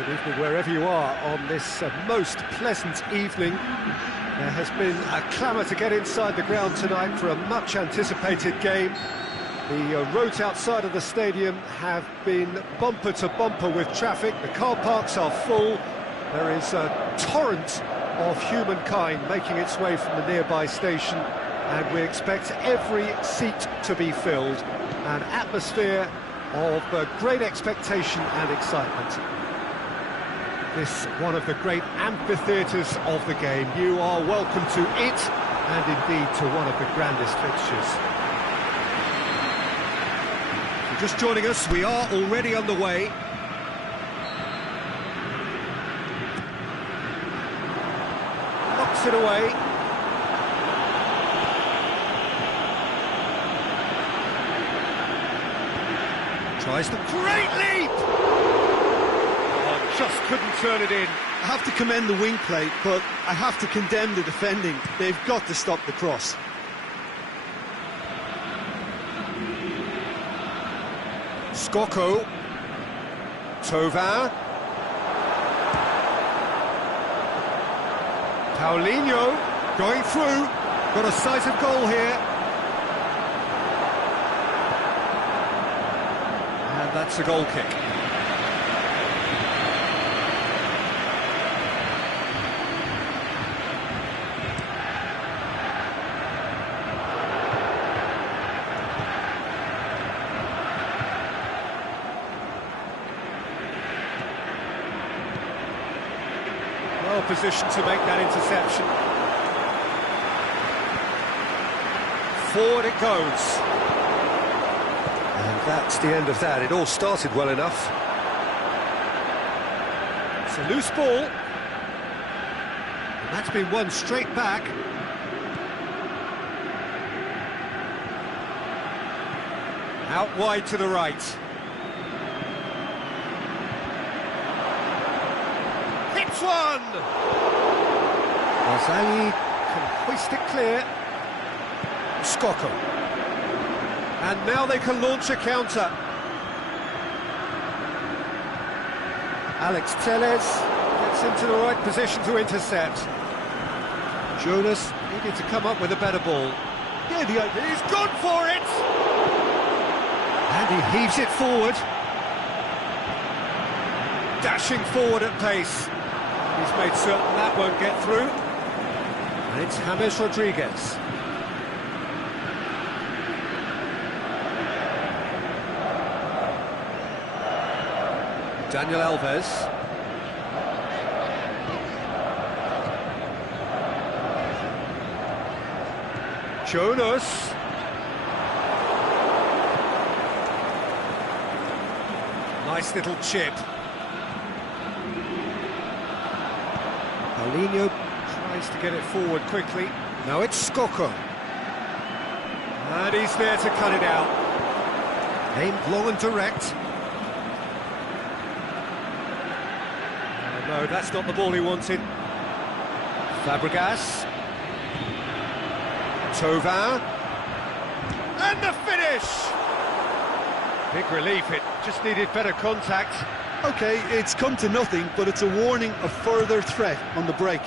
Good evening wherever you are on this most pleasant evening. There has been a clamour to get inside the ground tonight for a much-anticipated game. The roads outside of the stadium have been bumper to bumper with traffic. The car parks are full. There is a torrent of humankind making its way from the nearby station, and we expect every seat to be filled. An atmosphere of great expectation and excitement. This one of the great amphitheatres of the game. You are welcome to it, and indeed to one of the grandest fixtures. If you're just joining us, we are already underway. Knocks it away. Tries the great leap! Oh, just couldn't turn it in. I have to commend the wing play, but I have to condemn the defending. They've got to stop the cross. Skoko. Tovin. Paulinho going through. Got a sight of goal here. And that's a goal kick. Well positioned to make that interception. Forward it goes. And that's the end of that. It all started well enough. It's a loose ball. And that's been won straight back. Out wide to the right. Hits one! Marzali can hoist it clear. Skoko. And now they can launch a counter. Alex Telles gets into the right position to intercept. Jonas needed to come up with a better ball. Yeah, the idea. He's gone for it! And he heaves it forward. Dashing forward at pace. He's made certain that won't get through. And it's James Rodriguez. Daniel Alves. Jonas. Nice little chip. Paulinho tries to get it forward quickly. Now it's Skoko. And he's there to cut it out. Aimed long and direct. No, that's not the ball he wanted. Fabregas. Tovin. And the finish! Big relief, it just needed better contact. OK, it's come to nothing, but it's a warning of further threat on the break.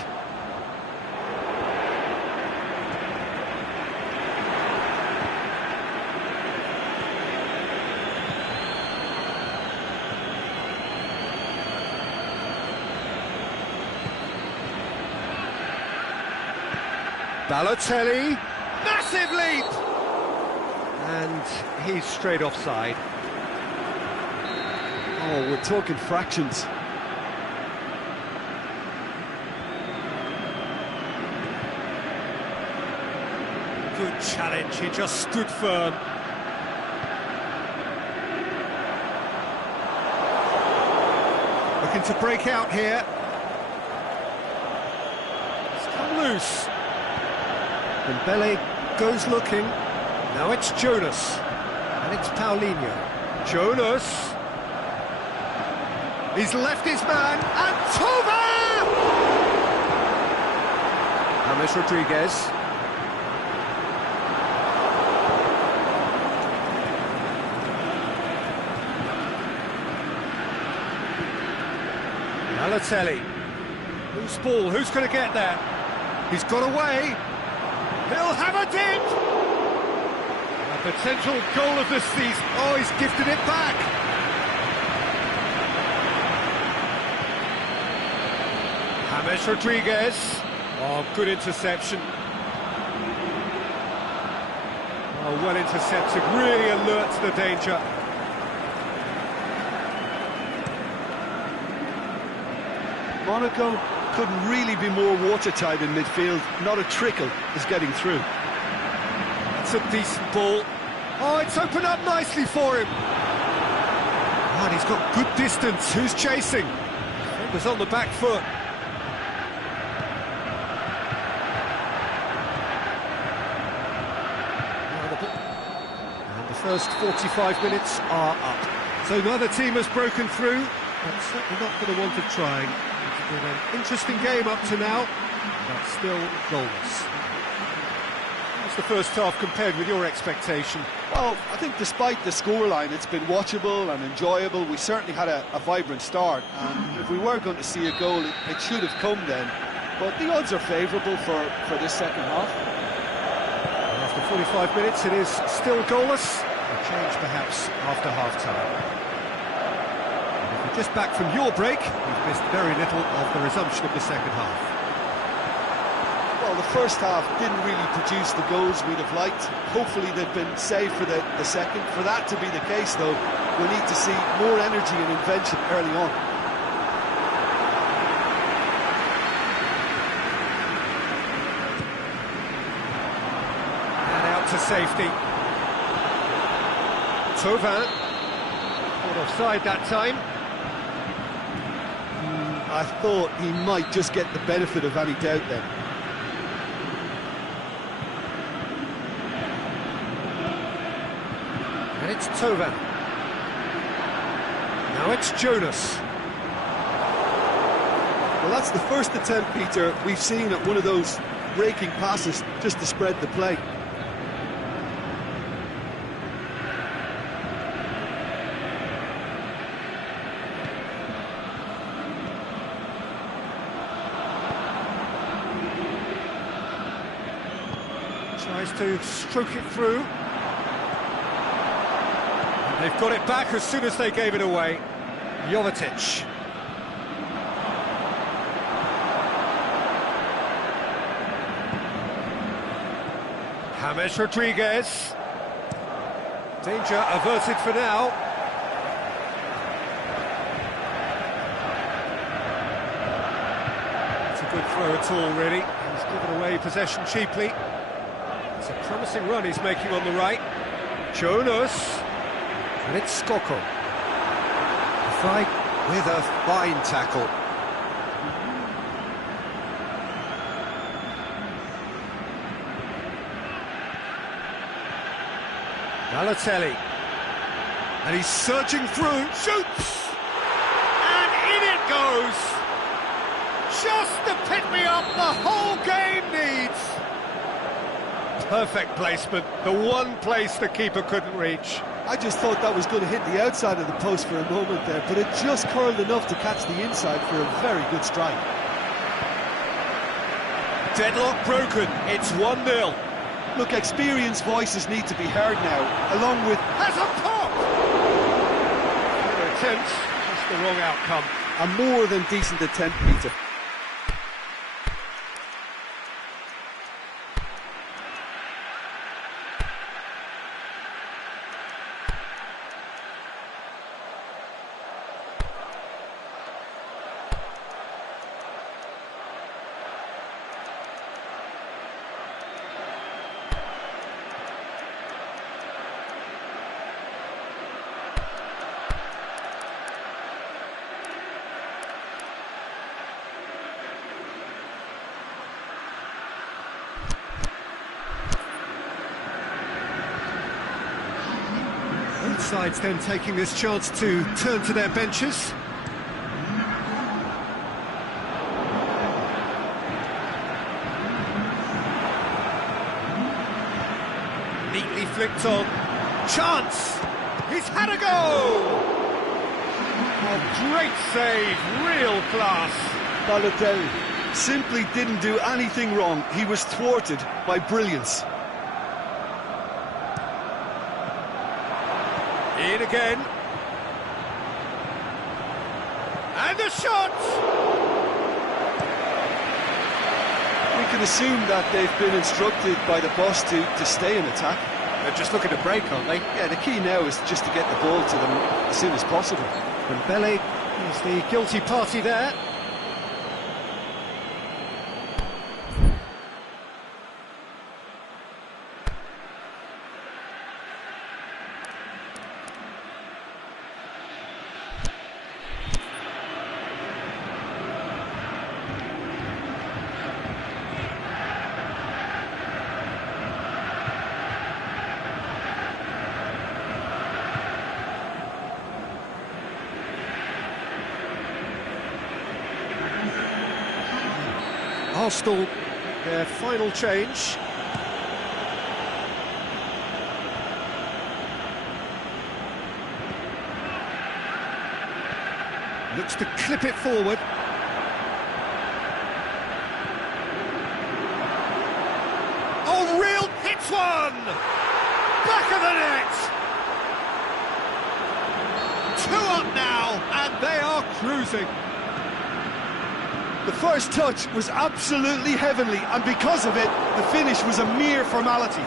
Balotelli, massive leap! And he's straight offside. Oh, we're talking fractions. Good challenge, he just stood firm. Looking to break out here. It's come loose. Dembele goes looking. Now it's Jonas. And it's Paulinho. Jonas. He's left his man. And Tovin! James Rodriguez. Balotelli. Loose ball, who's going to get there? He's got away. He'll have a dip! A potential goal of the season. Oh, he's gifted it back. James Rodriguez. Oh, good interception. Oh, well intercepted, really alert to the danger. Monaco couldn't really be more watertight in midfield. Not a trickle is getting through. It's a decent ball. Oh, it's opened up nicely for him. Oh, and he's got good distance. Who's chasing? It was on the back foot. And the first 45 minutes are up. So neither team has broken through, but certainly not for the want of trying. It's been an interesting game up to now, but still goalless. How's the first half compared with your expectation? Well, I think despite the scoreline, it's been watchable and enjoyable. We certainly had a vibrant start, and if we were going to see a goal, it should have come then. But the odds are favourable for this second half. After 45 minutes, it is still goalless. A change perhaps after half-time. Just back from your break, you've missed very little of the resumption of the second half. Well, the first half didn't really produce the goals we'd have liked. Hopefully they've been saved for the second. For that to be the case, though, we'll need to see more energy and invention early on. And out to safety. Thauvin. Caught offside that time. I thought he might just get the benefit of any doubt then. And it's Thauvin. Now it's Jonas. Well, that's the first attempt, Peter, we've seen at one of those raking passes just to spread the play. Tries to stroke it through. And they've got it back as soon as they gave it away. Jovetic. James Rodriguez. Danger averted for now. It's a good throw at all, really. He's given away possession cheaply. It's a promising run he's making on the right. Jonas. And it's Skoko. Fight with a fine tackle. Balotelli. And he's surging through. Shoots! And in it goes! Just the pick-me-up the whole game needs! Perfect placement, the one place the keeper couldn't reach. I just thought that was going to hit the outside of the post for a moment there, but it just curled enough to catch the inside for a very good strike. Deadlock broken, it's 1-0. Look, experienced voices need to be heard now, along with... Has a pop! Good attempt, just the wrong outcome. A more than decent attempt, Peter. Both sides then taking this chance to turn to their benches. Neatly flicked on. Chance! He's had a go! Oh, great save, real class. Balotelli simply didn't do anything wrong. He was thwarted by brilliance. In again. And a shot! We can assume that they've been instructed by the boss to stay in attack. They're just looking to break, aren't they? Yeah, the key now is just to get the ball to them as soon as possible. Dembele is the guilty party there. Arsenal, their final change. Looks to clip it forward. Oh, real hits one! Back of the net! 2 up now, and they are cruising. The first touch was absolutely heavenly, and because of it, the finish was a mere formality.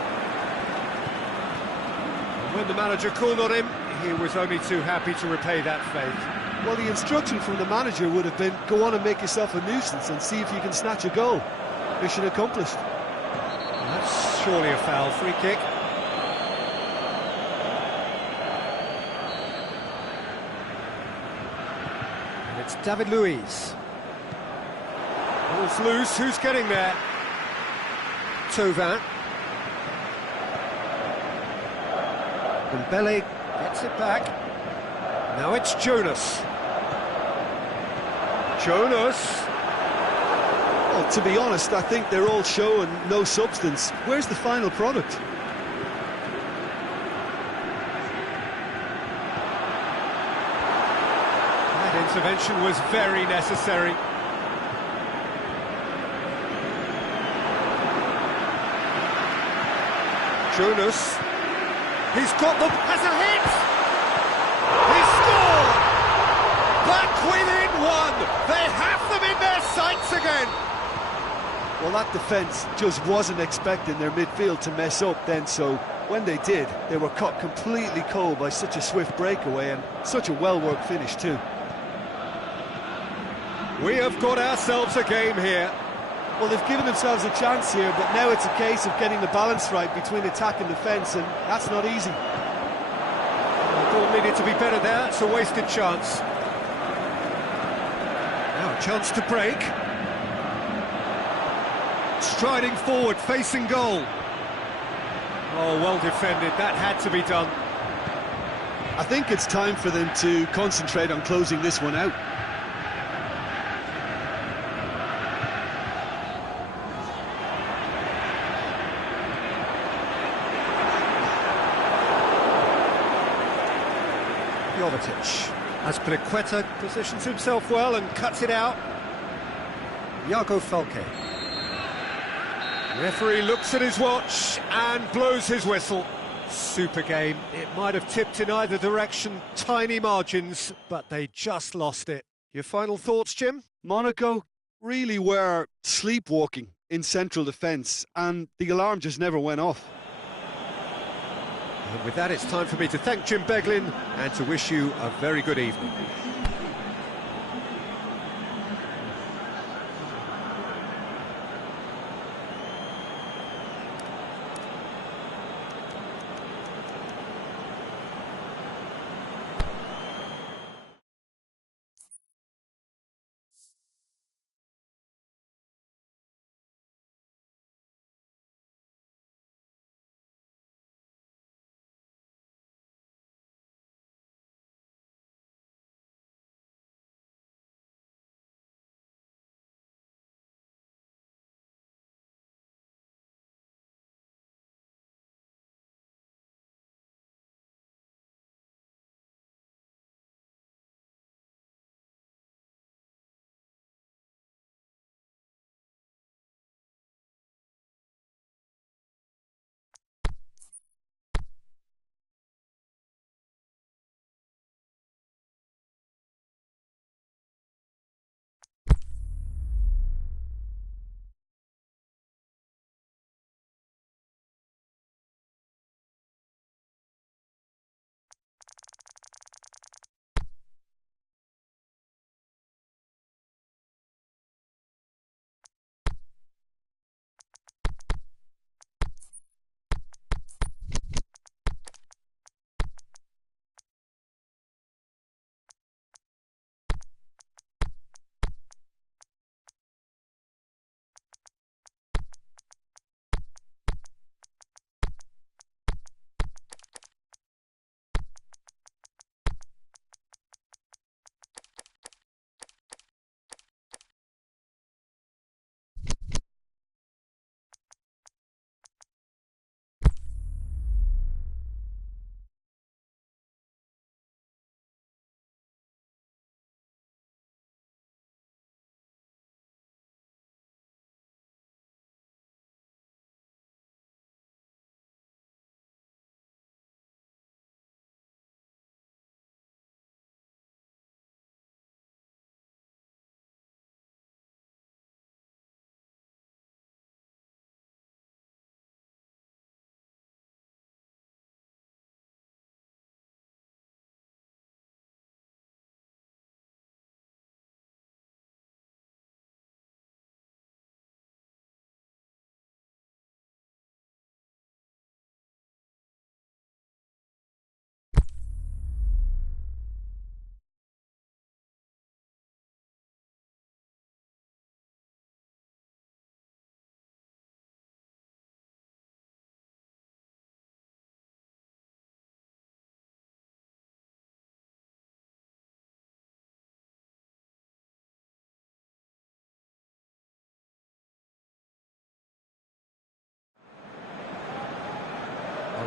When the manager called on him, he was only too happy to repay that faith. Well, the instruction from the manager would have been, go on and make yourself a nuisance and see if you can snatch a goal. Mission accomplished. That's surely a foul. Free kick. And it's David Luiz. Ball's loose, who's getting there? Thauvin. Dembele gets it back. Now it's Jonas. Jonas. Well, to be honest, I think they're all show and no substance. Where's the final product? That intervention was very necessary. Jonas, he's got them, has a hit! He's scored! Back within one! They have them in their sights again! Well, that defence just wasn't expecting their midfield to mess up then, so when they did, they were caught completely cold by such a swift breakaway and such a well-worked finish too. We have got ourselves a game here. Well, they've given themselves a chance here, but now it's a case of getting the balance right between attack and defence, and that's not easy. The goal needed to be better there, it's a wasted chance. Now a chance to break. Striding forward, facing goal. Oh, well defended, that had to be done. I think it's time for them to concentrate on closing this one out. Jovetic. Azpilicueta positions himself well and cuts it out. Iago Falque. Referee looks at his watch and blows his whistle. Super game. It might have tipped in either direction, tiny margins, but they just lost it. Your final thoughts, Jim? Monaco really were sleepwalking in central defence, and the alarm just never went off. And with that, it's time for me to thank Jim Beglin and to wish you a very good evening.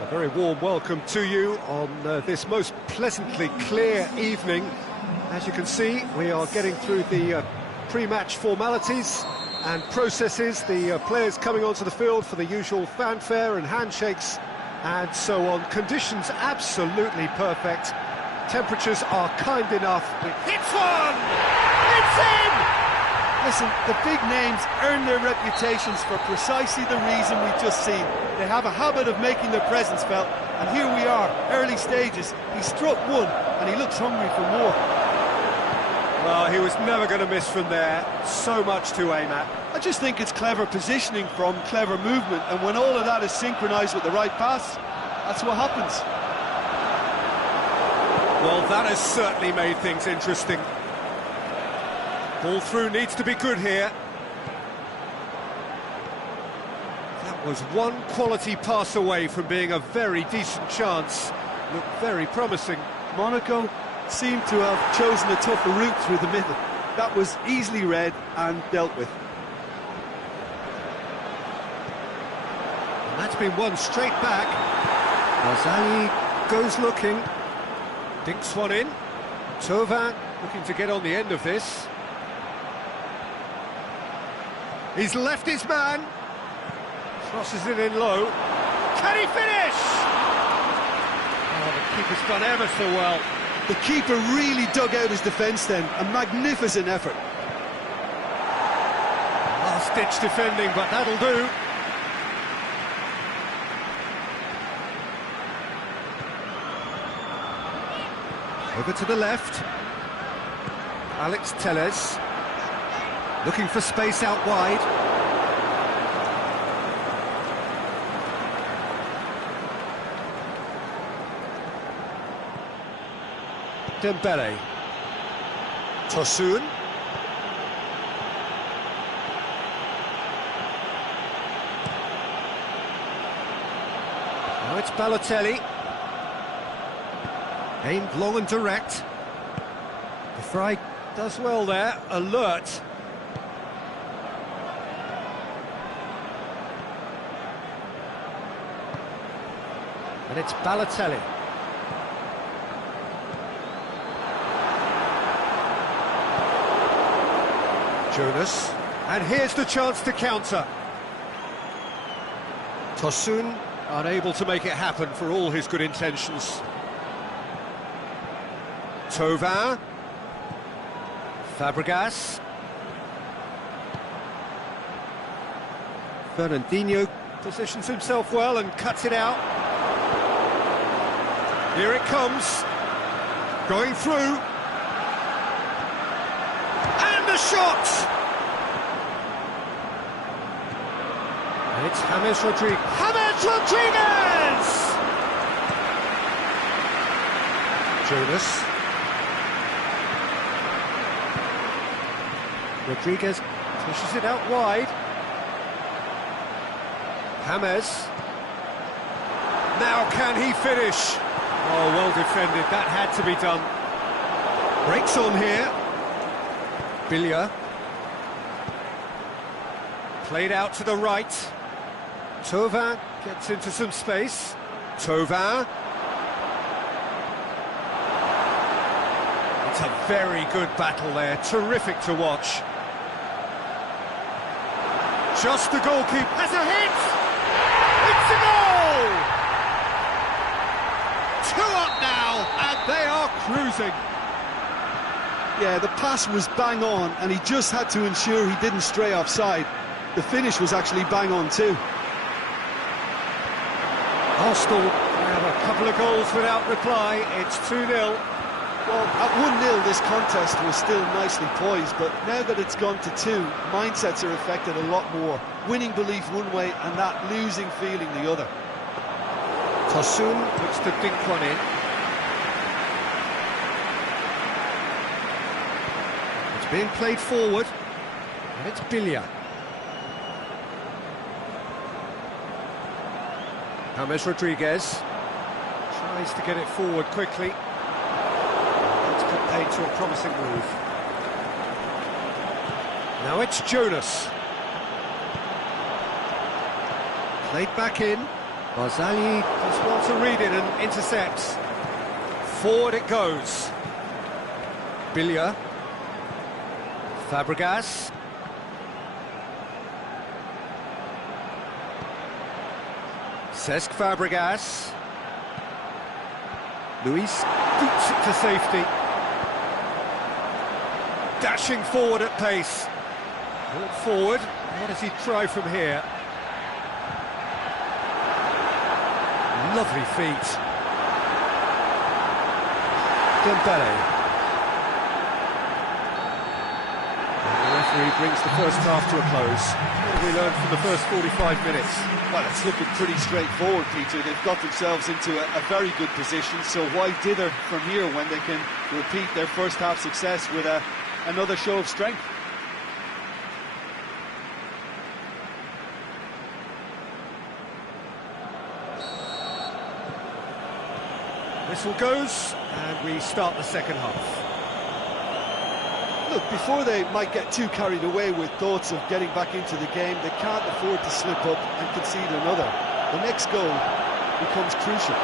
Very warm welcome to you on this most pleasantly clear evening. As you can see, we are getting through the pre-match formalities and processes, the players coming onto the field for the usual fanfare and handshakes and so on. Conditions absolutely perfect. Temperatures are kind enough. It hits one! It's in! Listen, the big names earn their reputations for precisely the reason we've just seen. They have a habit of making their presence felt, and here we are, early stages. He struck one, and he looks hungry for more. Well, he was never going to miss from there. So much to aim at. I just think it's clever positioning from clever movement, and when all of that is synchronised with the right pass, that's what happens. Well, that has certainly made things interesting. Ball through needs to be good here. That was one quality pass away from being a very decent chance. Looked very promising. Monaco seemed to have chosen a tougher route through the middle. That was easily read and dealt with. And that's been won straight back. Azali goes looking. Dinks one in. Thauvin looking to get on the end of this. He's left his man. Crosses it in low. Can he finish? Oh, the keeper's done ever so well. The keeper really dug out his defence then. A magnificent effort. Last-ditch defending, but that'll do. Over to the left. Alex Telles. Looking for space out wide. Dembele. Tosun. Now it's Balotelli. Aimed long and direct. The Fry does well there, alert. And it's Balotelli. Jonas. And here's the chance to counter. Tosun unable to make it happen for all his good intentions. Thauvin. Fabregas. Fernandinho positions himself well and cuts it out. Here it comes. Going through. And the shot! And it's James Rodriguez. James Rodriguez! Jonas. Rodriguez pushes it out wide. James. Now can he finish? Oh, well defended. That had to be done. Breaks on here. Billia. Played out to the right. Thauvin gets into some space. Thauvin. It's a very good battle there. Terrific to watch. Just the goalkeeper. Has a hit! It's a goal! 2 up now, and they are cruising. Yeah, the pass was bang on, and he just had to ensure he didn't stray offside. The finish was actually bang on too. Arsenal have a couple of goals without reply. It's 2-0. Well, at 1-0 this contest was still nicely poised, but now that it's gone to 2, mindsets are affected a lot more. Winning belief one way and that losing feeling the other. Tosun looks to dink one in. It's being played forward, and it's Billia. James Rodriguez tries to get it forward quickly. That's put paid to a promising move. Now it's Jonas. Played back in. Barzali just wants to read it and intercepts. Forward it goes. Billia. Fabregas. Cesc Fabregas. Luis boots it to safety. Dashing forward at pace. Brought forward. What does he try from here? Lovely feet. Dembele. And the referee brings the first half to a close. What have we learned from the first 45 minutes? Well, it's looking pretty straightforward, Peter. They've got themselves into a very good position, so why dither from here when they can repeat their first half success with another show of strength? Whistle goes, and we start the second half. Look, before they might get too carried away with thoughts of getting back into the game, they can't afford to slip up and concede another. The next goal becomes crucial.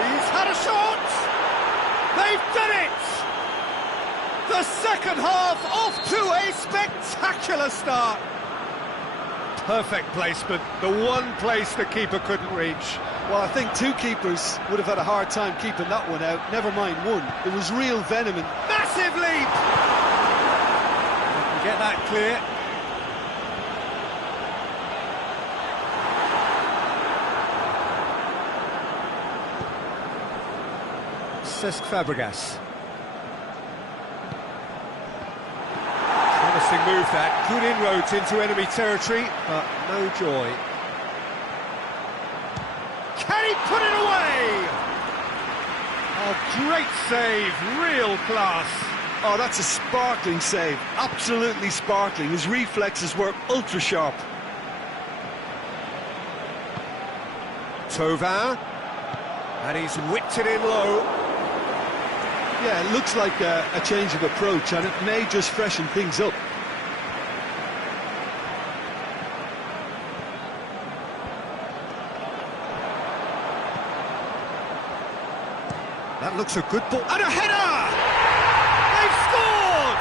He's had a shot! They've done it! The second half off to a spectacular start. Perfect placement, the one place the keeper couldn't reach. Well, I think two keepers would have had a hard time keeping that one out, never mind one. There was real venom in... Massive leap! Get that clear. Cesc Fabregas. Promising move that. Good inroads into enemy territory, but no joy. Can he put it away? A great save, real class. Oh, that's a sparkling save, absolutely sparkling. His reflexes were ultra-sharp. Thauvin, and he's whipped it in low. Yeah, it looks like a change of approach, and it may just freshen things up. That looks a good ball, and a header! They've scored!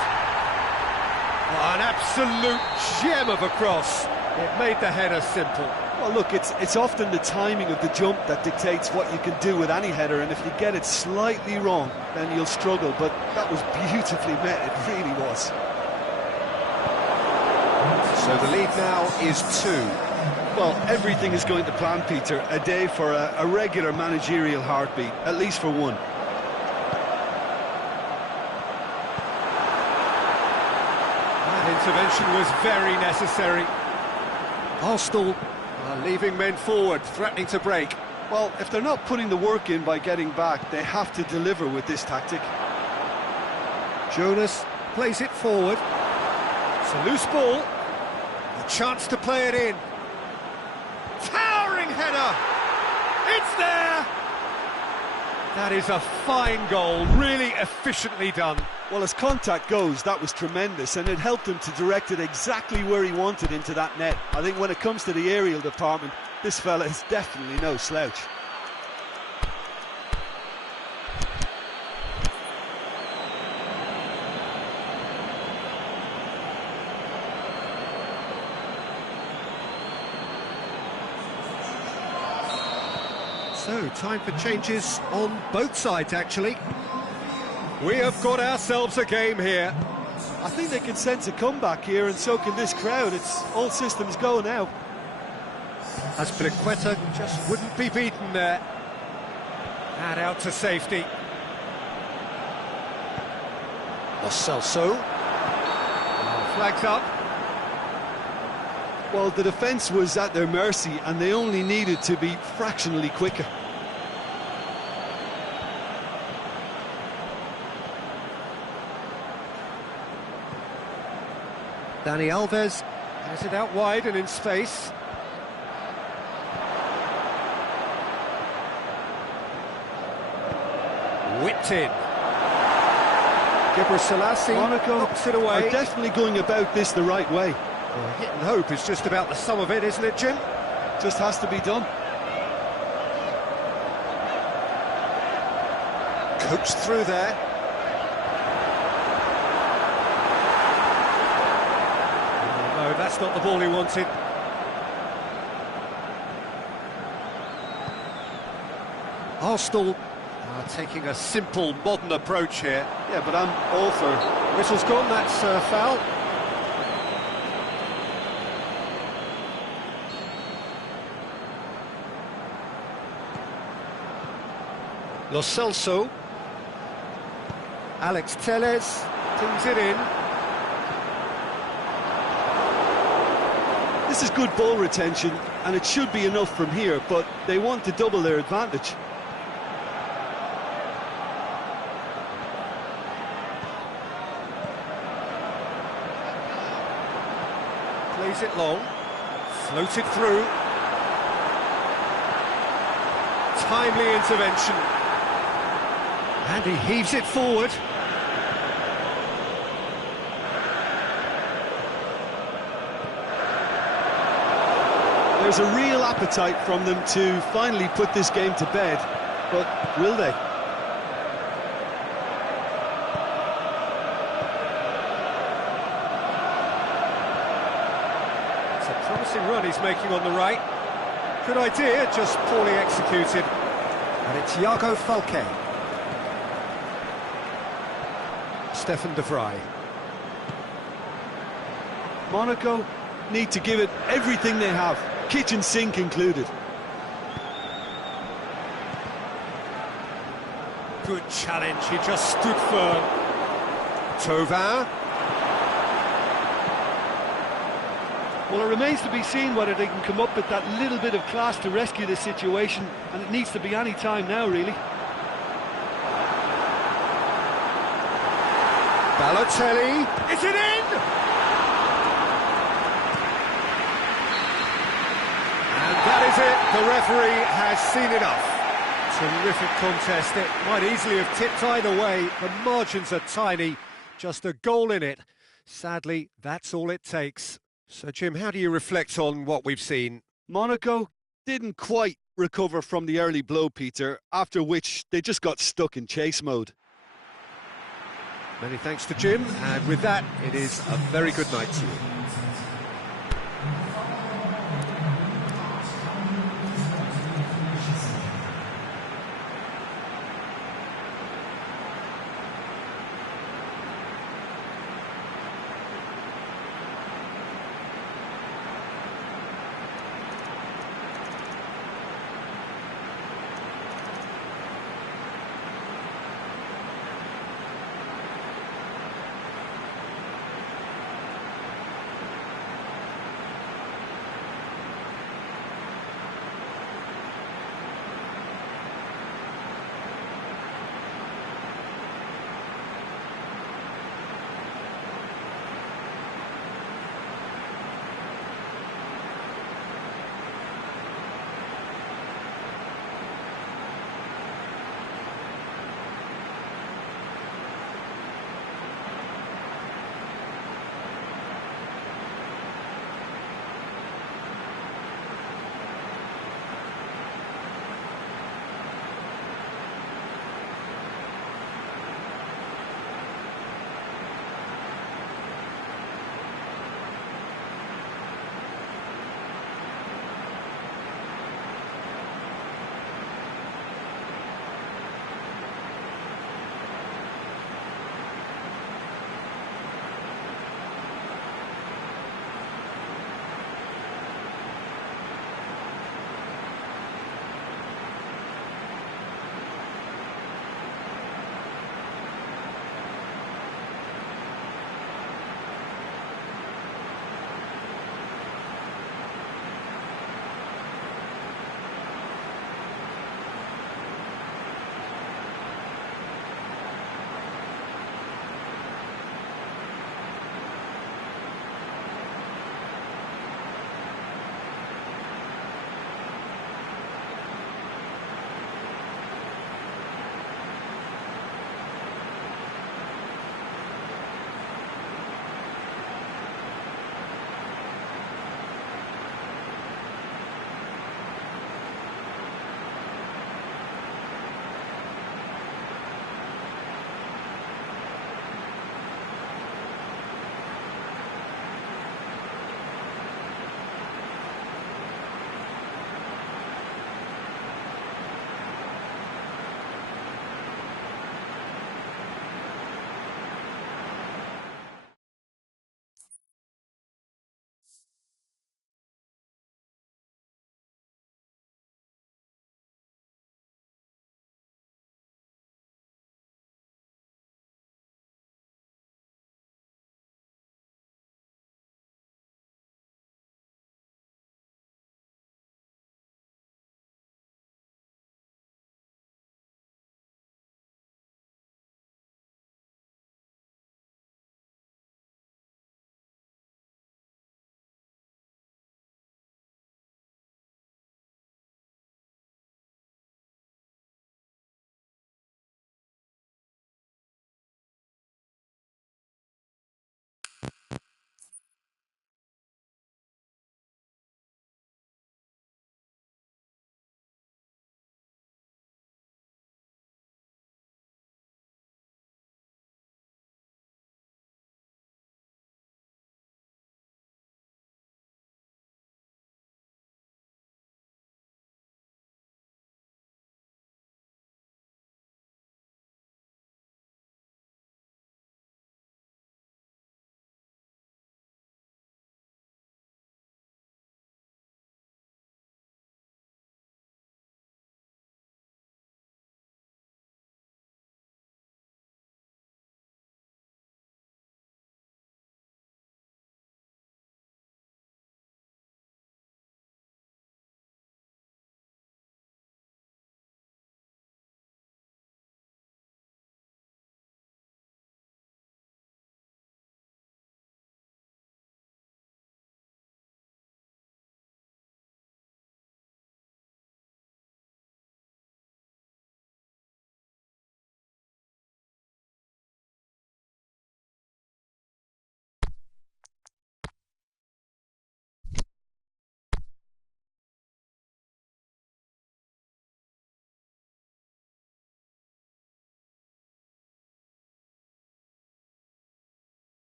Oh, an absolute gem of a cross. It made the header simple. Well, look, it's often the timing of the jump that dictates what you can do with any header, and if you get it slightly wrong, then you'll struggle, but that was beautifully met, it really was. So the lead now is 2. Well, everything is going to plan, Peter. A day for a regular managerial heartbeat, at least for one. Intervention was very necessary. Arsenal are leaving men forward, threatening to break. Well, if they're not putting the work in by getting back, they have to deliver with this tactic. Jonas plays it forward. It's a loose ball. A chance to play it in. Towering header! It's there! That is a fine goal, really efficiently done. Well, as contact goes, that was tremendous, and it helped him to direct it exactly where he wanted into that net. I think when it comes to the aerial department, this fella is definitely no slouch. So, time for changes on both sides, actually. We have got ourselves a game here. I think they can sense a comeback here, and so can this crowd. It's all systems go now. Azpilicueta just wouldn't be beaten there. And out to safety. Lo Celso. Flags up. Well, the defence was at their mercy, and they only needed to be fractionally quicker. Dani Alves has it out wide and in space. Whipped in. Gebre Selassie knocks it away. Are definitely going about this the right way. Well, hit and hope is just about the sum of it, isn't it, Jim? Just has to be done. Coached through there. Oh, no, that's not the ball he wanted. Arsenal are taking a simple, modern approach here. Yeah, but I'm all for... Whistle's gone, that's a foul. Lo Celso. Alex Telles brings it in. This is good ball retention, and it should be enough from here, but they want to double their advantage. Plays it long, floated through. Timely intervention. And he heaves it forward. There's a real appetite from them to finally put this game to bed, but will they? It's a promising run he's making on the right. Good idea, just poorly executed. And it's Thiago Falque. Stefan de Vrij. Monaco need to give it everything they have, kitchen sink included. Good challenge, he just stood firm. Thauvin. Well, it remains to be seen whether they can come up with that little bit of class to rescue this situation, and it needs to be any time now, really. Balotelli, is it in? And that is it, the referee has seen enough. Terrific contest, it might easily have tipped either way, the margins are tiny, just a goal in it. Sadly, that's all it takes. So Jim, how do you reflect on what we've seen? Monaco didn't quite recover from the early blow, Peter, after which they just got stuck in chase mode. Many thanks to Jim, and with that, it is a very good night to you.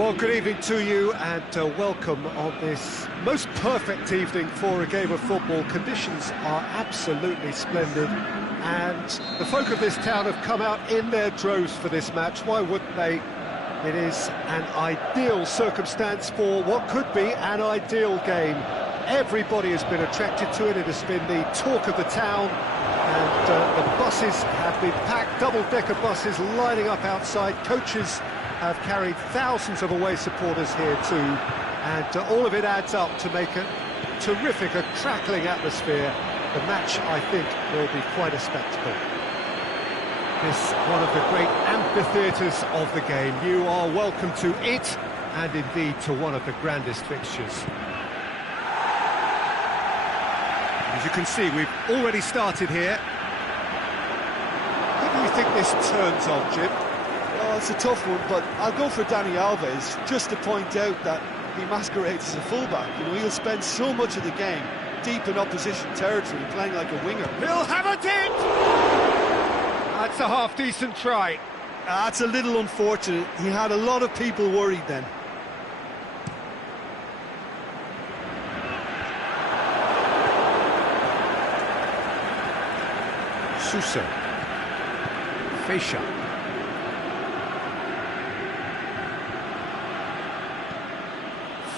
Well, good evening to you and welcome on this most perfect evening for a game of football. Conditions are absolutely splendid and the folk of this town have come out in their droves for this match. Why wouldn't they? It is an ideal circumstance for what could be an ideal game. Everybody has been attracted to it. It has been the talk of the town, and the buses have been packed, double-decker buses lining up outside. Coaches have carried thousands of away supporters here too, and all of it adds up to make a terrific, a crackling atmosphere. The match, I think, will be quite a spectacle. This one of the great amphitheatres of the game. You are welcome to it, and indeed to one of the grandest fixtures. As you can see, we've already started here. Who do you think this turns on, Jim? Well, it's a tough one, but I'll go for Dani Alves, just to point out that he masquerades as a fullback. You know, he'll spend so much of the game deep in opposition territory, playing like a winger. He'll have a dip! That's a half-decent try. That's a little unfortunate. He had a lot of people worried then. Sousa. Feisha.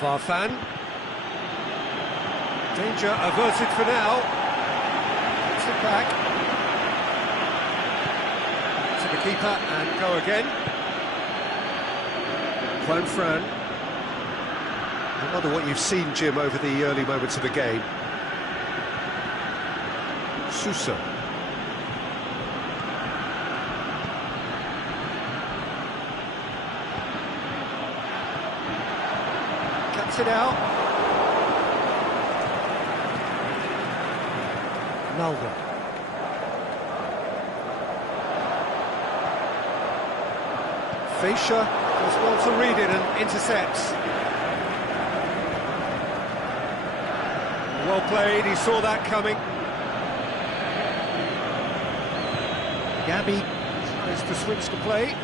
Farfan. Danger averted for now. Gets it back. To the keeper and go again. Juan Fran. I wonder what you've seen, Jim, over the early moments of the game. Sousa. It out. Naldo. Feisha does well to read it and intercepts. Well played, he saw that coming. Gabi tries to switch the play.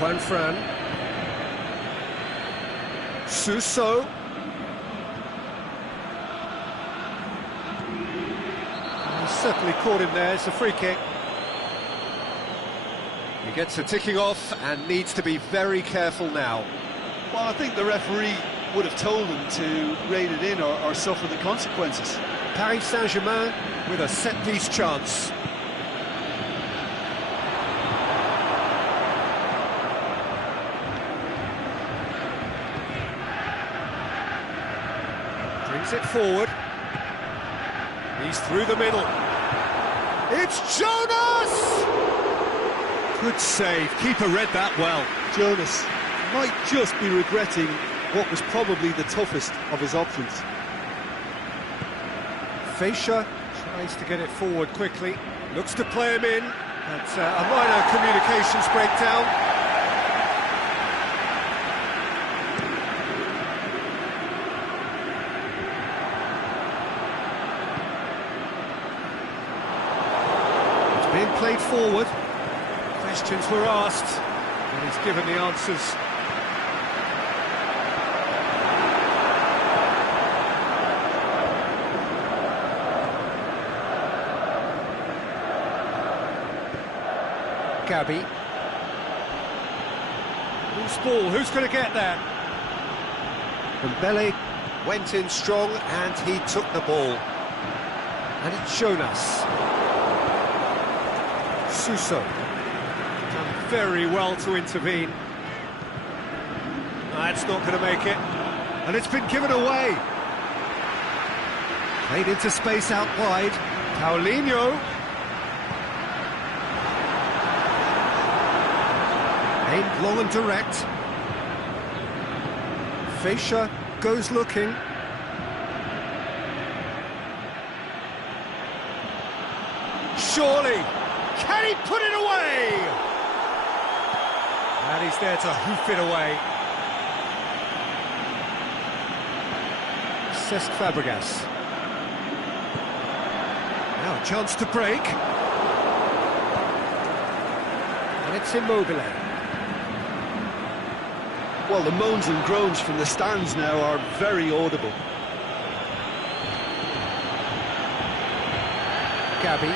Juan Fran. Suso. He's certainly caught him there. It's a free kick. He gets a ticking off and needs to be very careful now. Well, I think the referee would have told him to rein it in or suffer the consequences. Paris Saint-Germain with a set-piece chance. Brings it forward. He's through the middle. It's Jonas! Good save. Keeper read that well. Jonas might just be regretting what was probably the toughest of his options. Feisha tries to get it forward quickly. Looks to play him in. That's a minor communications breakdown. Being played forward. Questions were asked, and he's given the answers. Gabi. Loose ball, who's going to get there? Mbele went in strong, and he took the ball. And it's Jonas. Suso. Done very well to intervene. That's not going to make it. And it's been given away. Played into space out wide. Paulinho. Aimed long and direct. Feisha goes looking. Surely. Can he put it away? And he's there to hoof it away. Cesc Fabregas. Now a chance to break. And it's Immobile. Well, the moans and groans from the stands now are very audible. Gabby.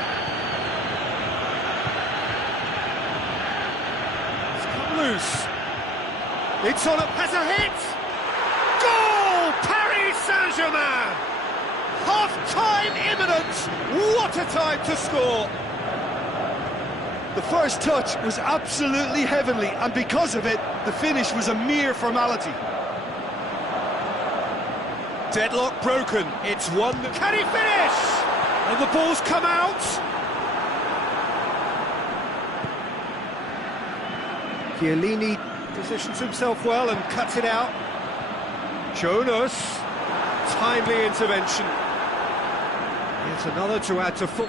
It's come loose. It's on, has a hit! Goal! Paris Saint-Germain! Half-time imminent! What a time to score! The first touch was absolutely heavenly, and because of it, the finish was a mere formality. Deadlock broken. It's one. Can he finish? And the ball's come out. Chiellini positions himself well and cuts it out. Jonas. Timely intervention. Here's another to add to foot.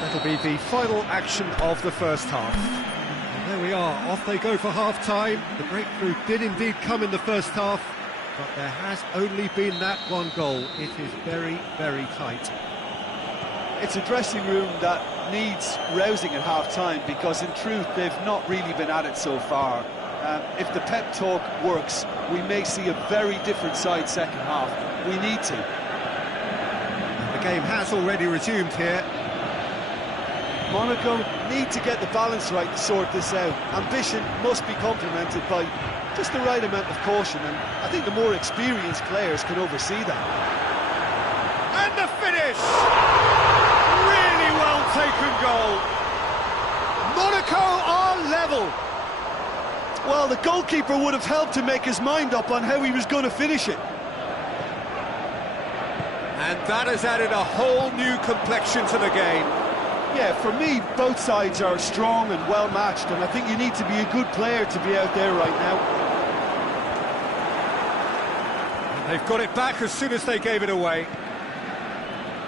That'll be the final action of the first half. And there we are, off they go for half-time. The breakthrough did indeed come in the first half, but there has only been that one goal. It is very, very tight. It's a dressing room that needs rousing at half-time, because in truth they've not really been at it so far. If the pep talk works, we may see a very different side second half. We need to. And the game has already resumed here. Monaco need to get the balance right to sort this out. Ambition must be complemented by just the right amount of caution, and I think the more experienced players can oversee that. And the finish! Really well taken goal. Monaco are level. Well, the goalkeeper would have helped to make his mind up on how he was going to finish it. And that has added a whole new complexion to the game. Yeah, for me, both sides are strong and well-matched, and I think you need to be a good player to be out there right now. And they've got it back as soon as they gave it away.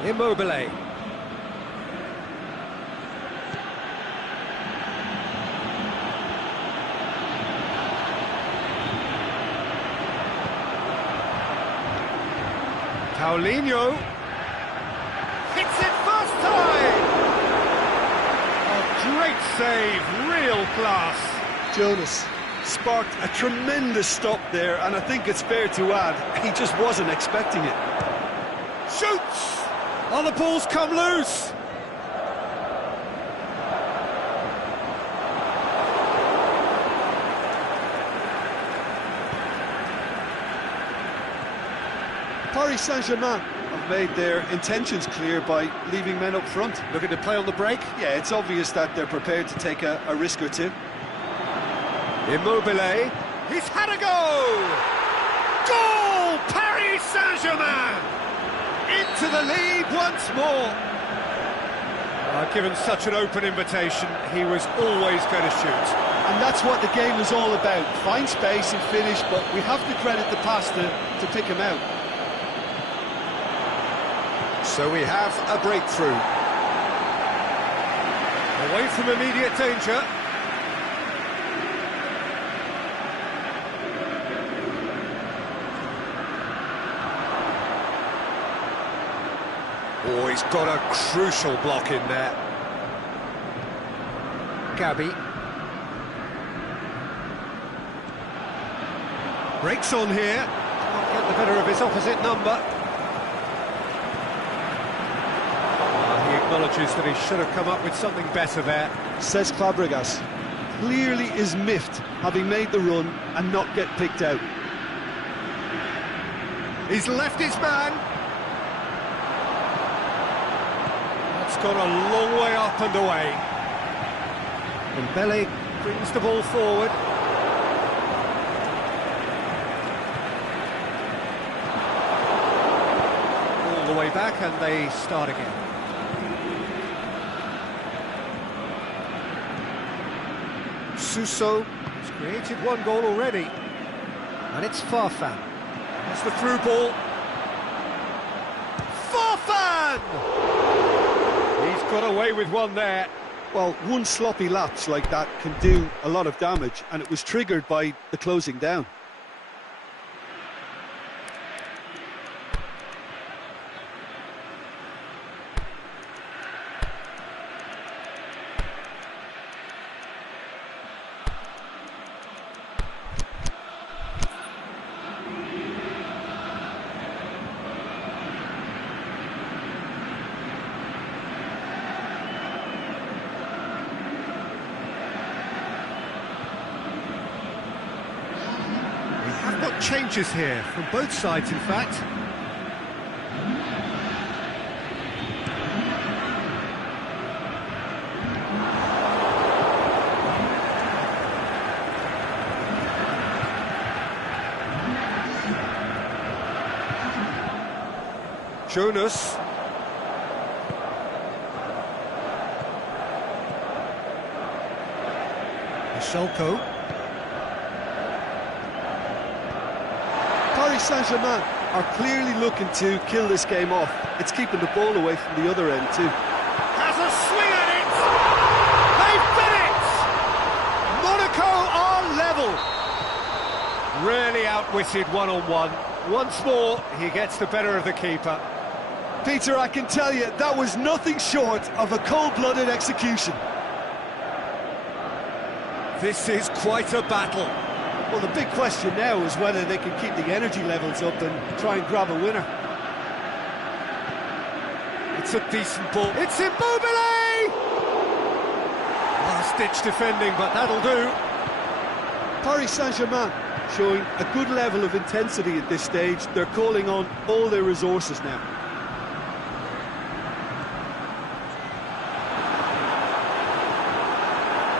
Immobile. Paulinho. Hits it first time! Great save, real class. Jonas sparked a tremendous stop there, and I think it's fair to add, he just wasn't expecting it. Shoots! Oh, the ball's come loose. Paris Saint-Germain have made their intentions clear by leaving men up front. Looking to play on the break. Yeah, it's obvious that they're prepared to take a risk or two. Immobile. He's had a go! Goal! Paris Saint-Germain! Into the lead once more. Given such an open invitation, he was always going to shoot. And that's what the game is all about. Find space and finish, but we have to credit the pass to pick him out. So we have a breakthrough. Away from immediate danger. Oh, he's got a crucial block in there. Gabby. Breaks on here. Can't get the better of his opposite number. He acknowledges that he should have come up with something better there. Says Fabregas. Clearly is miffed, having made the run and not get picked out. He's left his man. That's gone a long way up and away. And Belly brings the ball forward. All the way back, and they start again. Suso has created one goal already, and it's Farfan. That's the through ball. Farfan! He's got away with one there. Well, one sloppy lapse like that can do a lot of damage, and it was triggered by the closing down. changes here, from both sides in fact. Jonas. Selko. Paris Saint-Germain are clearly looking to kill this game off. It's keeping the ball away from the other end too. Has a swing at it! They've done it! Monaco are level. Really outwitted one-on-one. Once more, he gets the better of the keeper. Peter, I can tell you, that was nothing short of a cold-blooded execution. This is quite a battle. Well, the big question now is whether they can keep the energy levels up and try and grab a winner. It's a decent ball. It's Immobile! Last-ditch defending, but that'll do. Paris Saint-Germain showing a good level of intensity at this stage. They're calling on all their resources now.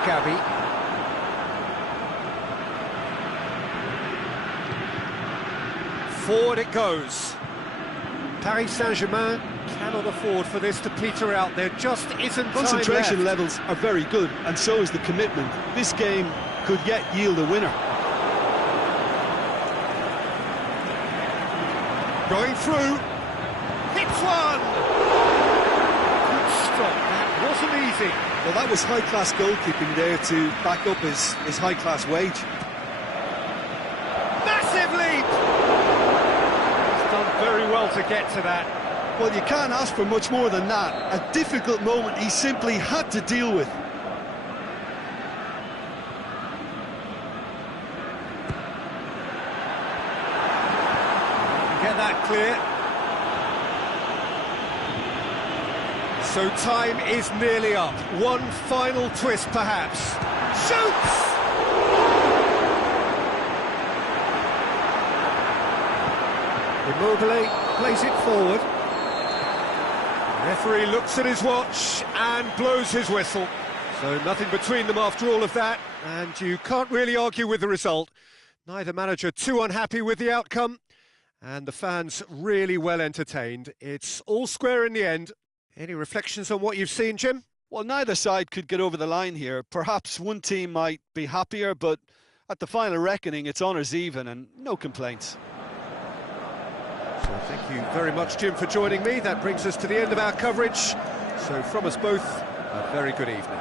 Gabi. Forward it goes. Paris Saint-Germain cannot afford for this to peter out. There just isn't time left. Concentration levels are very good, and so is the commitment. This game could yet yield a winner. Going through. Hits one! Good stop. That wasn't easy. Well, that was high-class goalkeeping there to back up his high-class wage. Massive leap! He's done very well to get to that. Well, you can't ask for much more than that. A difficult moment he simply had to deal with. Get that clear. So time is nearly up. One final twist, perhaps. Shoots! Immobile plays it forward. Referee looks at his watch and blows his whistle. So nothing between them after all of that, and you can't really argue with the result. Neither manager too unhappy with the outcome, and the fans really well entertained. It's all square in the end. Any reflections on what you've seen, Jim? Well, neither side could get over the line here. Perhaps one team might be happier, but at the final reckoning, it's honours even and no complaints. So thank you very much, Jim, for joining me. That brings us to the end of our coverage. So from us both, a very good evening.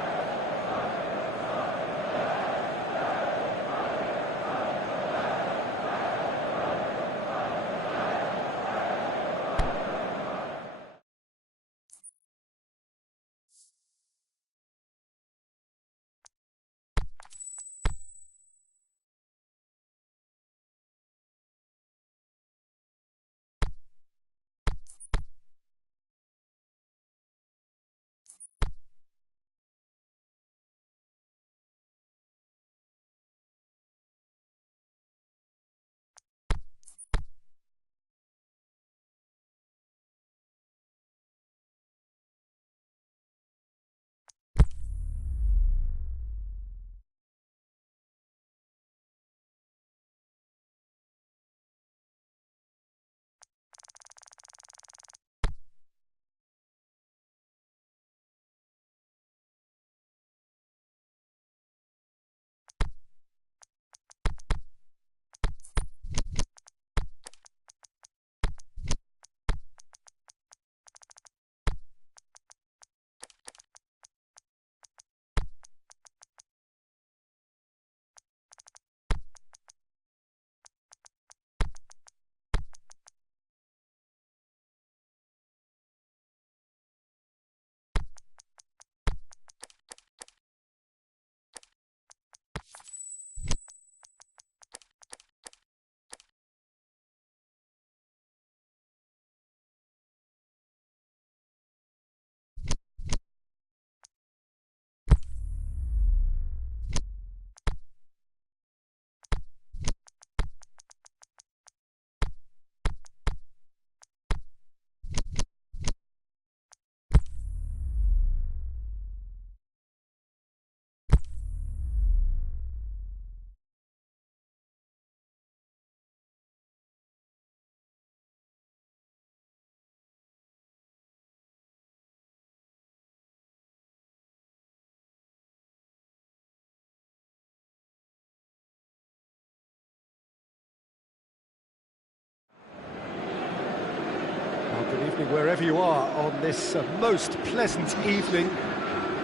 wherever you are on this most pleasant evening.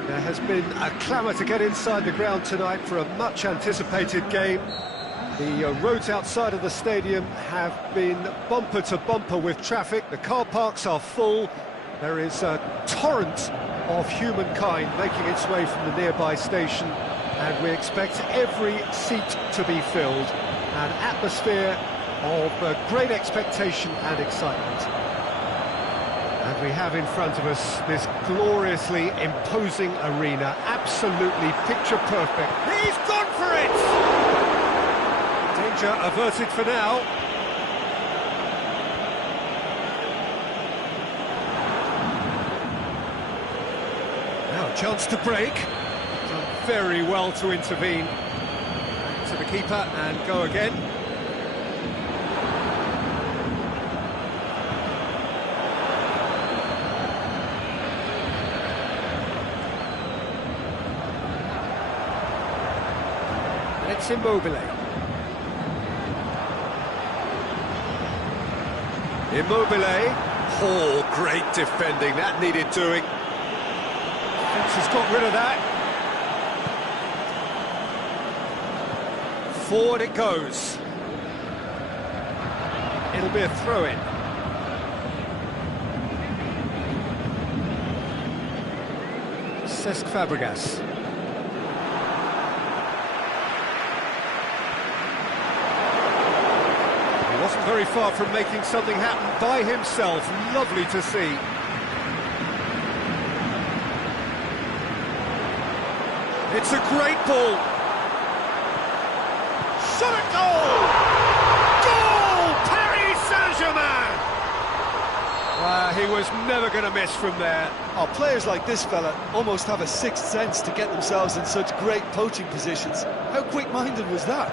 There has been a clamour to get inside the ground tonight for a much-anticipated game. The roads outside of the stadium have been bumper to bumper with traffic. The car parks are full. There is a torrent of humankind making its way from the nearby station, and we expect every seat to be filled. An atmosphere of great expectation and excitement. And we have in front of us this gloriously imposing arena, absolutely picture perfect. He's gone for it! Danger averted for now. Now a chance to break. Done very well to intervene. Back to the keeper and go again. It's Immobile. Oh, great defending, that needed doing. Defence has got rid of that. Forward it goes. It'll be a throw-in. Cesc Fabregas. Wasn't very far from making something happen by himself. Lovely to see. It's a great ball. Shot at goal! Goal! Paris Saint-Germain! He was never going to miss from there. Oh, players like this fella almost have a sixth sense to get themselves in such great poaching positions. How quick-minded was that?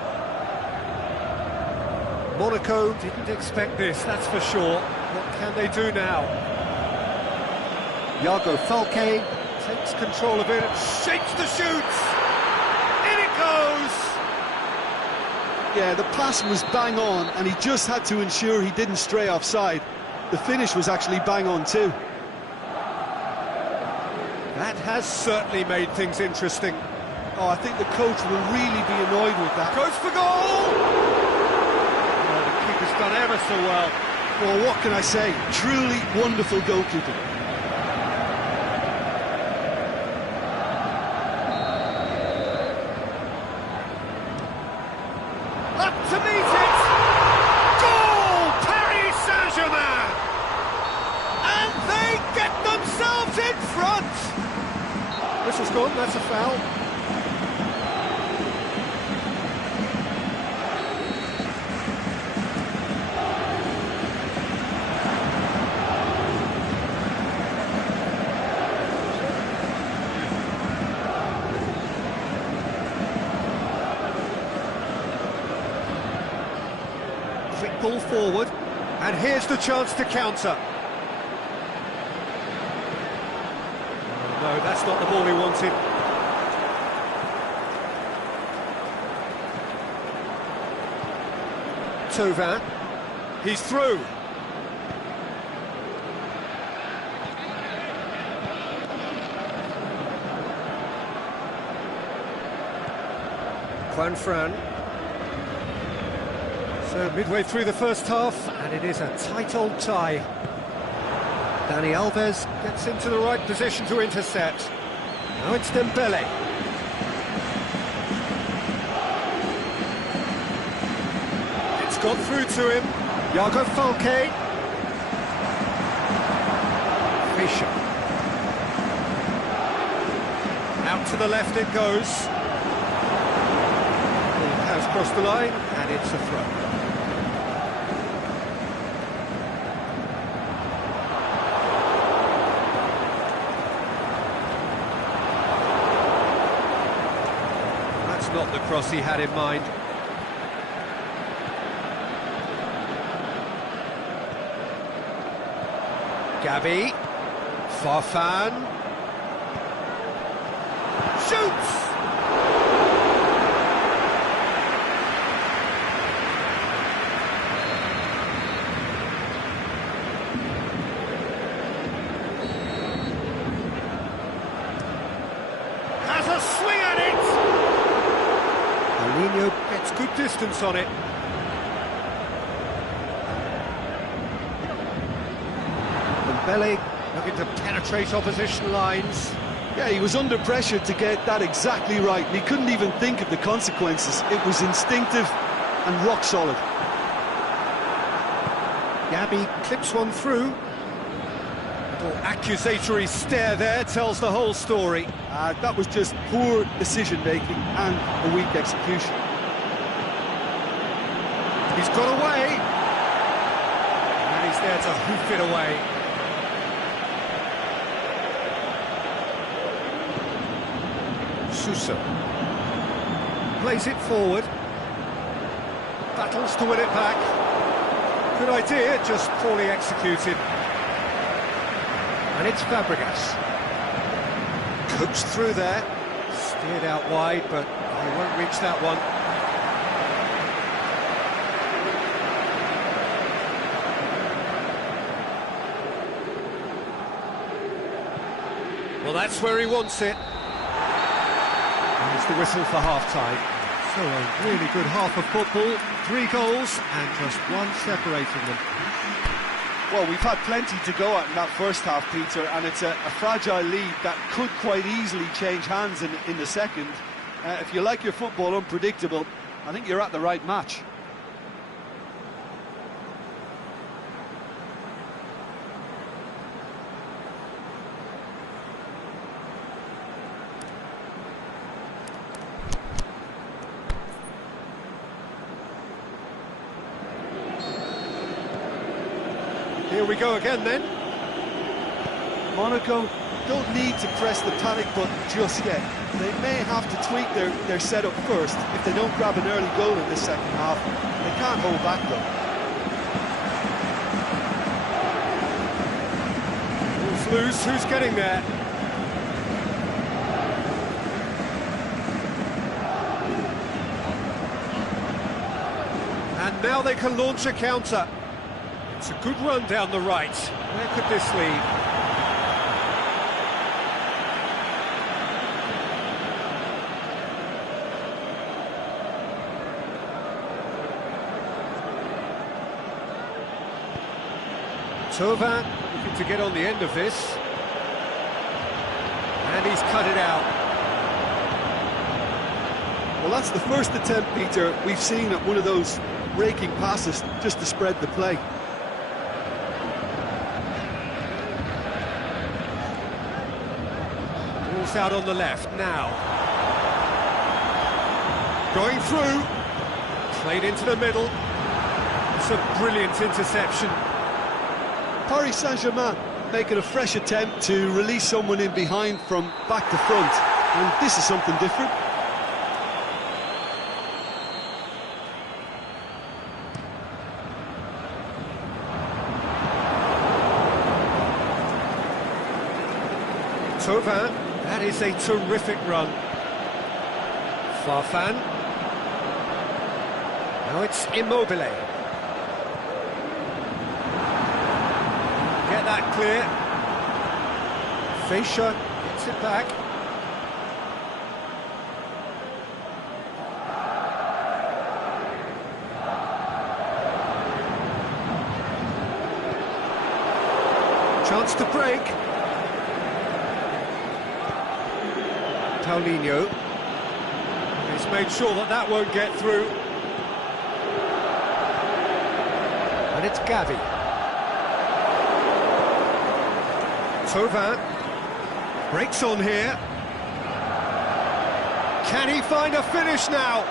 Monaco didn't expect this, that's for sure. What can they do now? Iago Falque takes control of it and shapes the shoots! In it goes! Yeah, the pass was bang on, and he just had to ensure he didn't stray offside. The finish was actually bang on too. That has certainly made things interesting. Oh, I think the coach will really be annoyed with that. Goes for goal! Keeper's done ever so well. Well, what can I say? Truly wonderful goalkeeping. Up to meet it! Goal! Paris Saint-Germain! And they get themselves in front! Whistle's gone, that's a foul. Quick ball forward, and here's the chance to counter. Oh, no, that's not the ball he wanted. Thauvin, he's through. Juanfran. So midway through the first half, and it is a tight old tie. Dani Alves gets into the right position to intercept. Now it's Dembele. It's got through to him. Iago Falque. Fischer. Out to the left it goes. It has crossed the line, and it's a throw. Not the cross he had in mind. Gavi, Farfan, shoots! Paulinho gets good distance on it. Dembele looking to penetrate opposition lines. Yeah, he was under pressure to get that exactly right, and he couldn't even think of the consequences. It was instinctive and rock solid. Gabby clips one through. Little accusatory stare there tells the whole story. That was just poor decision-making and a weak execution. He's got away. And he's there to hoof it away. Sousa plays it forward. Battles to win it back. Good idea, just poorly executed. And it's Fabregas. Coached through there. Steered out wide, but he won't reach that one. Well, that's where he wants it. Here's the whistle for half-time. So a really good half of football, 3 goals and just one separating them. Well, we've had plenty to go at in that first half, Peter, and it's a fragile lead that could quite easily change hands in the second. If you like your football unpredictable, I think you're at the right match. Here we go again then. Monaco don't need to press the panic button just yet. They may have to tweak their setup first if they don't grab an early goal in this second half. They can't hold back though. Ball's loose, who's getting there? And now they can launch a counter. It's a good run down the right. Where could this lead? Thauvin looking to get on the end of this. And he's cut it out. Well, that's the first attempt, Peter, we've seen at one of those raking passes just to spread the play. Ball's out on the left now. Going through. Played into the middle. It's a brilliant interception. Paris Saint-Germain making a fresh attempt to release someone in behind from back to front, and this is something different. Thauvin, that is a terrific run. Farfan. Now it's Immobile. Get that clear. Fischer gets it back. Chance to break. Paulinho. He's made sure that that won't get through. And it's Gavi. Thauvin breaks on here. Can he find a finish now?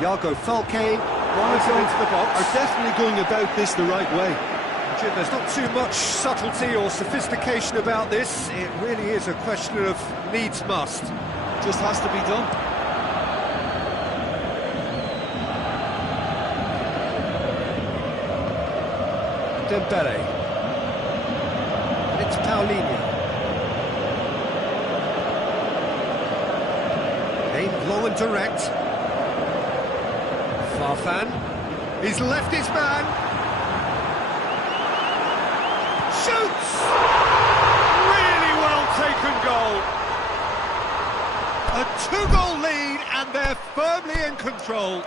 Iago Falque Monaco into the box. Are definitely going about this the right way. Jim, there's not too much subtlety or sophistication about this. It really is a question of needs must. Just has to be done. Dembele. And it's Paulinho. Aimed long and direct. Farfan. He's left his man. Shoots! Really well taken goal. A 2-goal lead, and they're firmly in control.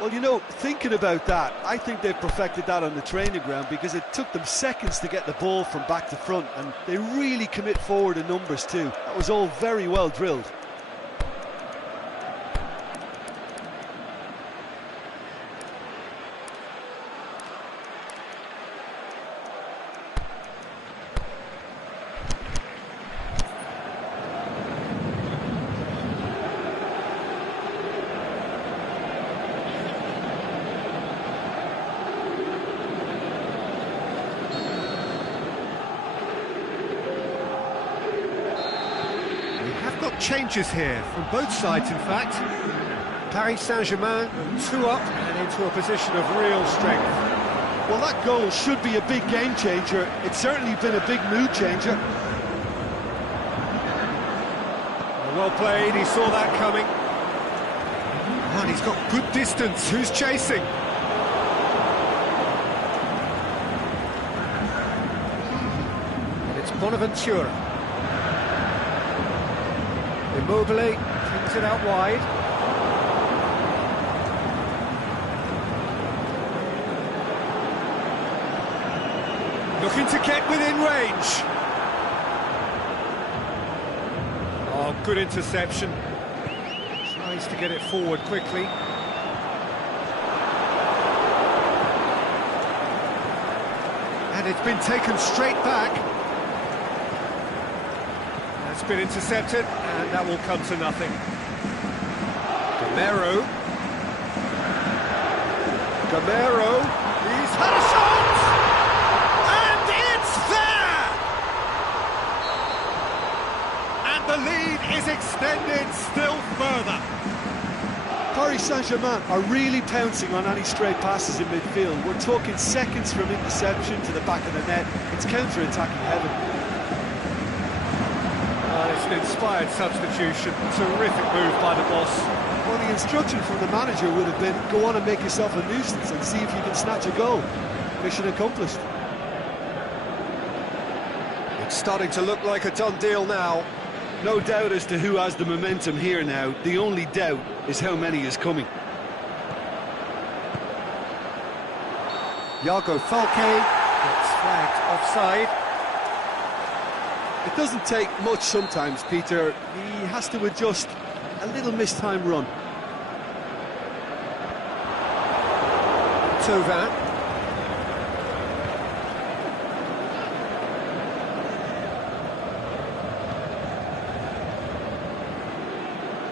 Well, you know, thinking about that, I think they've perfected that on the training ground because it took them seconds to get the ball from back to front, and they really commit forward in numbers too. That was all very well drilled. Changes here from both sides, in fact. Paris Saint-Germain 2 up and into a position of real strength. Well, that goal should be a big game changer. It's certainly been a big mood changer. Well played, he saw that coming. And he's got good distance. Who's chasing? And it's Bonaventura. Immobile kicks it out wide. Looking to get within range. Oh, good interception. Tries to get it forward quickly. And it's been taken straight back. That's been intercepted, and that will come to nothing. Gamero, he's had a shot! And it's there! And the lead is extended still further. Paris Saint-Germain are really pouncing on any stray passes in midfield. We're talking seconds from interception to the back of the net. It's counter-attacking heaven. It's an inspired substitution. Terrific move by the boss. Well, the instruction from the manager would have been, go on and make yourself a nuisance and see if you can snatch a goal. Mission accomplished. It's starting to look like a done deal now. No doubt as to who has the momentum here now. The only doubt is how many is coming. Iago Falque gets flagged offside. It doesn't take much sometimes, Peter. He has to adjust a little mistimed run. Tovin.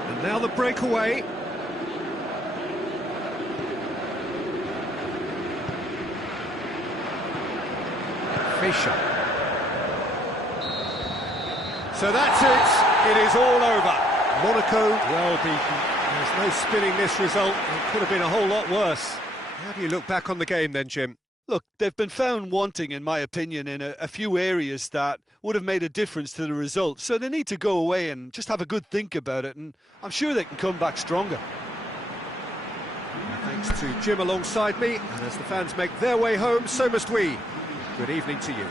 And now the breakaway. Fischer. So that's it. It is all over. Monaco well beaten. There's no spinning this result. It could have been a whole lot worse. How do you look back on the game then, Jim? Look, they've been found wanting, in my opinion, in a few areas that would have made a difference to the result. So they need to go away and just have a good think about it, and I'm sure they can come back stronger. Thanks to Jim alongside me, and as the fans make their way home, so must we. Good evening to you.